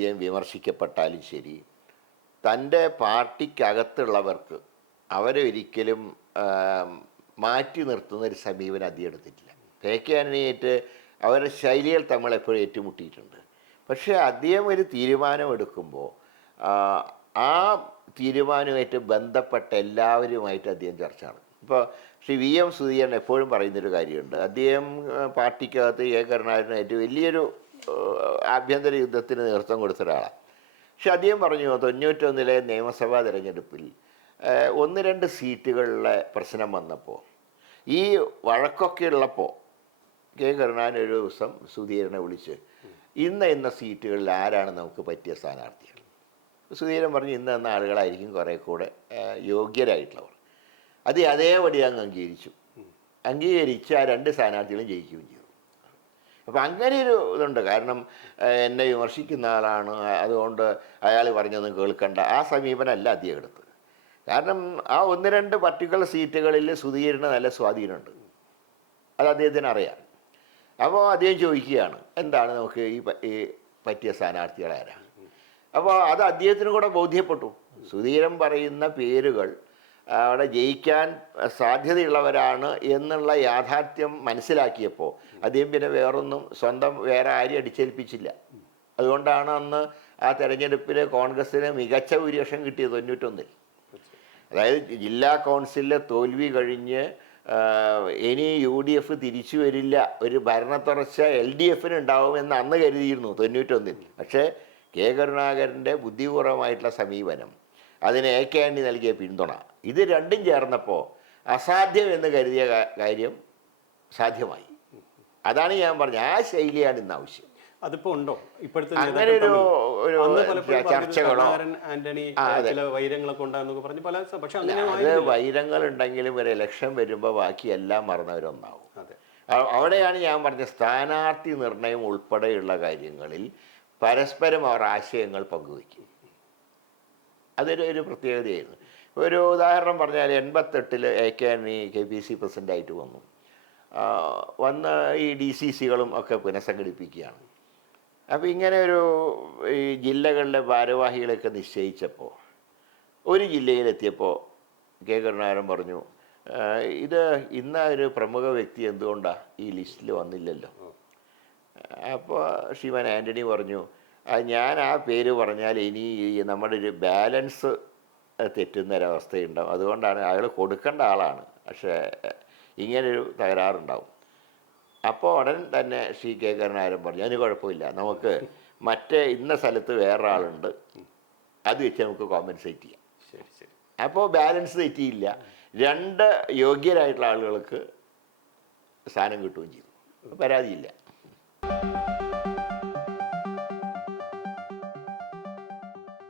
വിമർശിക്കപ്പെട്ടാലും ശരി. തന്റെ പാർട്ടിക്കകത്തുള്ളവർക്ക് അവരെ ഒരിക്കലും മാറ്റി നിർത്തുന്ന ഒരു സമീപനം അധികം എടുത്തിട്ടില്ല. കെ. കെ. ആന്റണിയായിട്ട് അവരുടെ ശൈലികൾ തമ്മിൽ എപ്പോഴും ഏറ്റുമുട്ടിയിട്ടുണ്ട്. പക്ഷേ അദ്ദേഹം ഒരു തീരുമാനമെടുക്കുമ്പോൾ ആ തീരുമാനവുമായിട്ട് ബന്ധപ്പെട്ട എല്ലാവരുമായിട്ട് അദ്ദേഹം ചർച്ച നടത്തും. ഇപ്പോൾ ശ്രീ വി എം സുധീരൻ എപ്പോഴും പറയുന്നൊരു കാര്യമുണ്ട്. അദ്ദേഹം പാർട്ടിക്കകത്ത് എ കരുണാകരനായിട്ട് വലിയൊരു ആഭ്യന്തര യുദ്ധത്തിന് നേതൃത്വം കൊടുത്ത ഒരാളാണ്. പക്ഷെ അദ്ദേഹം പറഞ്ഞു തൊണ്ണൂറ്റൊന്നിലെ നിയമസഭാ തിരഞ്ഞെടുപ്പിൽ ഒന്ന് രണ്ട് സീറ്റുകളിലെ പ്രശ്നം വന്നപ്പോൾ ഈ വഴക്കൊക്കെ ഉള്ളപ്പോൾ കെ കരുണാൻ ഒരു ദിവസം സുധീരനെ വിളിച്ച് ഇന്ന ഇന്ന സീറ്റുകളിൽ ആരാണ് നമുക്ക് പറ്റിയ സ്ഥാനാർത്ഥികൾ? സുധീരൻ പറഞ്ഞു ഇന്ന ഇന്ന ആളുകളായിരിക്കും കുറേ കൂടെ യോഗ്യരായിട്ടുള്ളവർ. അത് അതേപടി അങ്ങ് അംഗീകരിച്ചു. അംഗീകരിച്ച് ആ രണ്ട് സ്ഥാനാർത്ഥികളും ജയിക്കുകയും ചെയ്തു. അപ്പം അങ്ങനെ ഒരു ഇതുണ്ട്. കാരണം എന്നെ വിമർശിക്കുന്ന ആളാണ്. അതുകൊണ്ട് അയാൾ പറഞ്ഞൊന്നും കേൾക്കണ്ട. ആ സമീപനമല്ല അധികം എടുത്തത്. കാരണം ആ ഒന്ന് രണ്ട് പർട്ടിക്കുലർ സീറ്റുകളിൽ സുധീരന് നല്ല സ്വാധീനമുണ്ട്. അത് അദ്ദേഹത്തിന് അറിയാം. അപ്പോൾ അദ്ദേഹം ചോദിക്കുകയാണ് എന്താണ് നമുക്ക് ഈ ഈ പറ്റിയ സ്ഥാനാർത്ഥികളാരാ അപ്പോൾ അത് അദ്ദേഹത്തിന് കൂടെ ബോധ്യപ്പെട്ടു. സുധീരൻ പറയുന്ന പേരുകൾ അവിടെ ജയിക്കാൻ സാധ്യതയുള്ളവരാണ് എന്നുള്ള യാഥാർത്ഥ്യം മനസ്സിലാക്കിയപ്പോൾ അദ്ദേഹം പിന്നെ വേറൊന്നും സ്വന്തം വേറെ ആരും അടിച്ചേൽപ്പിച്ചില്ല. അതുകൊണ്ടാണ് അന്ന് ആ തെരഞ്ഞെടുപ്പിൽ കോൺഗ്രസ്സിന് മികച്ച ഭൂരിപക്ഷം കിട്ടിയത് തൊണ്ണൂറ്റൊന്നിൽ. അതായത് ജില്ലാ കൗൺസിലിലെ തോൽവി കഴിഞ്ഞ് ഇനി യു ഡി എഫ് തിരിച്ചു വരില്ല ഒരു ഭരണത്തുറച്ച എൽ ഡി എഫിന് ഉണ്ടാവുമെന്ന് അന്ന് കരുതിയിരുന്നു തൊണ്ണൂറ്റൊന്നിൽ. പക്ഷേ കെ കരുണാകരന്റെ ബുദ്ധിപൂർവമായിട്ടുള്ള സമീപനം അതിന് എ കെ ആന്റണി നൽകിയ പിന്തുണ. ഇത് രണ്ടും ചേർന്നപ്പോൾ അസാധ്യം എന്ന് കരുതിയ കാര്യം സാധ്യമായി. അതാണ് ഞാൻ പറഞ്ഞ ആ ശൈലിയാണ് ഇന്ന് ആവശ്യം. അതിപ്പോ ഉണ്ടോ? ഇപ്പോഴത്തെ അങ്ങനെ ഒരു ചർച്ചകളോ ആന്റണി. ചില വൈരങ്ങളൊക്കെ ഉണ്ടായെന്നൊക്കെ പറഞ്ഞ് പല പക്ഷെ അത് വൈരങ്ങൾ ഉണ്ടെങ്കിലും ഒരു ഇലക്ഷൻ വരുമ്പോൾ ബാക്കി എല്ലാം മറന്നവരൊന്നാവും. അവിടെയാണ് ഞാൻ പറഞ്ഞ സ്ഥാനാർത്ഥി നിർണയം ഉൾപ്പെടെയുള്ള കാര്യങ്ങളിൽ പരസ്പരം അവർ ആശയങ്ങൾ പങ്കുവയ്ക്കും. അതൊരു ഒരു പ്രത്യേകതയായിരുന്നു. ഒരു ഉദാഹരണം പറഞ്ഞാൽ എൺപത്തെട്ടിൽ A K Antony K P C പ്രസിഡന്റായിട്ട് വന്നു. വന്ന ഈ ഡി സി സികളും ഒക്കെ പുനഃസംഘടിപ്പിക്കുകയാണ്. അപ്പോൾ ഇങ്ങനെ ഒരു ഈ ജില്ലകളിലെ ഭാരവാഹികളൊക്കെ നിശ്ചയിച്ചപ്പോൾ ഒരു ജില്ലയിലെത്തിയപ്പോൾ കെ കരുണാകരൻ പറഞ്ഞു ഇത് ഇന്ന ഒരു പ്രമുഖ വ്യക്തി എന്തുകൊണ്ടാണ് ഈ ലിസ്റ്റിൽ വന്നില്ലല്ലോ? അപ്പോൾ ശ്രീമാൻ ആന്റണി പറഞ്ഞു "ആ, ഞാൻ ആ പേര് പറഞ്ഞാൽ ഇനി നമ്മുടെ ഒരു ബാലൻസ് തെറ്റുന്ന ഒരവസ്ഥയുണ്ടാവും അതുകൊണ്ടാണ് അയാൾ കൊടുക്കേണ്ട ആളാണ്. പക്ഷേ ഇങ്ങനൊരു തകരാറുണ്ടാവും. അപ്പോൾ ഉടൻ തന്നെ ശ്രീ കെ കരുണാകരൻ പറഞ്ഞു അതിന് കുഴപ്പമില്ല. നമുക്ക് മറ്റേ ഇന്ന സ്ഥലത്ത് വേറൊരാളുണ്ട്. അത് വെച്ച് നമുക്ക് കോമ്പൻസേറ്റ് ചെയ്യാം. ശരി ശരി. അപ്പോൾ ബാലൻസ് തെറ്റിയില്ല. രണ്ട് യോഗ്യരായിട്ടുള്ള ആളുകൾക്ക് സ്ഥാനം കിട്ടുകയും ചെയ്തു. പരാതിയില്ല.